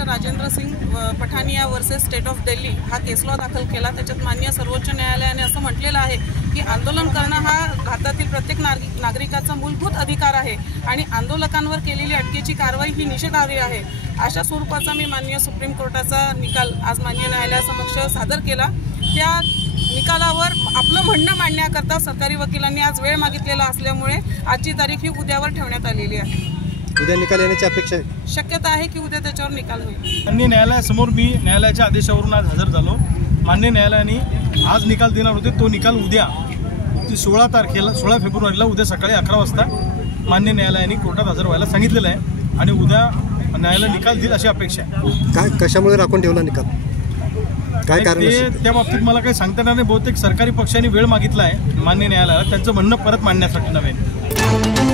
Mister Rajendra Singh Pathania versus state of Delhi हा case law दाखल केला। त्याच्यात माननीय सर्वोच्च न्यायालयाने असं म्हटलेलं आहे की आंदोलन करणं हा भारतातील प्रत्येक नागरिकाचा मूलभूत अधिकार आहे आणि आंदोलकांवर केलेली अटकेची कारवाई ही निषेधार्ह आहे। अशा स्वरूपाचा मी माननीय सुप्रीम कोर्टाचा निकाल आज माननीय न्यायालयासमक्ष सादर केला। त्या निकालावर आपलं म्हणणं मांडण्याकरता सरकारी वकिलांनी आज वेळ मागितलेला असल्यामुळे आजची तारीख ही उद्यावर ठेवण्यात आलेली आहे। उद्या निकाल येण्याची अपेक्षा आहे। शक्यता आहे की उद्या त्याच्यावर निकाल होईल। माननीय न्यायालयासमोर मी न्यायालयाच्या आदेशावरून आज हजर झालो। माननीय न्यायालयाने आज निकाल देणार होते, तो निकाल उद्या 16 फेब्रुवारीला उद्या सकाळी 11 वाजता माननीय न्यायालयाने कोर्टात हजर व्हायला सांगितलेलं आहे आणि उद्या न्यायालय निकाल देईल अशी अपेक्षा आहे। काय कशामुळे राखून ठेवला निकाल, काय कारण त्या बाबतीत मला काही सांगता येणार नाही। बहुतेक सरकारी पक्षाने वेळ मागितला आहे माननीय न्यायालयाला त्यांचं म्हणणं परत मांडण्यासाठी नव्हे।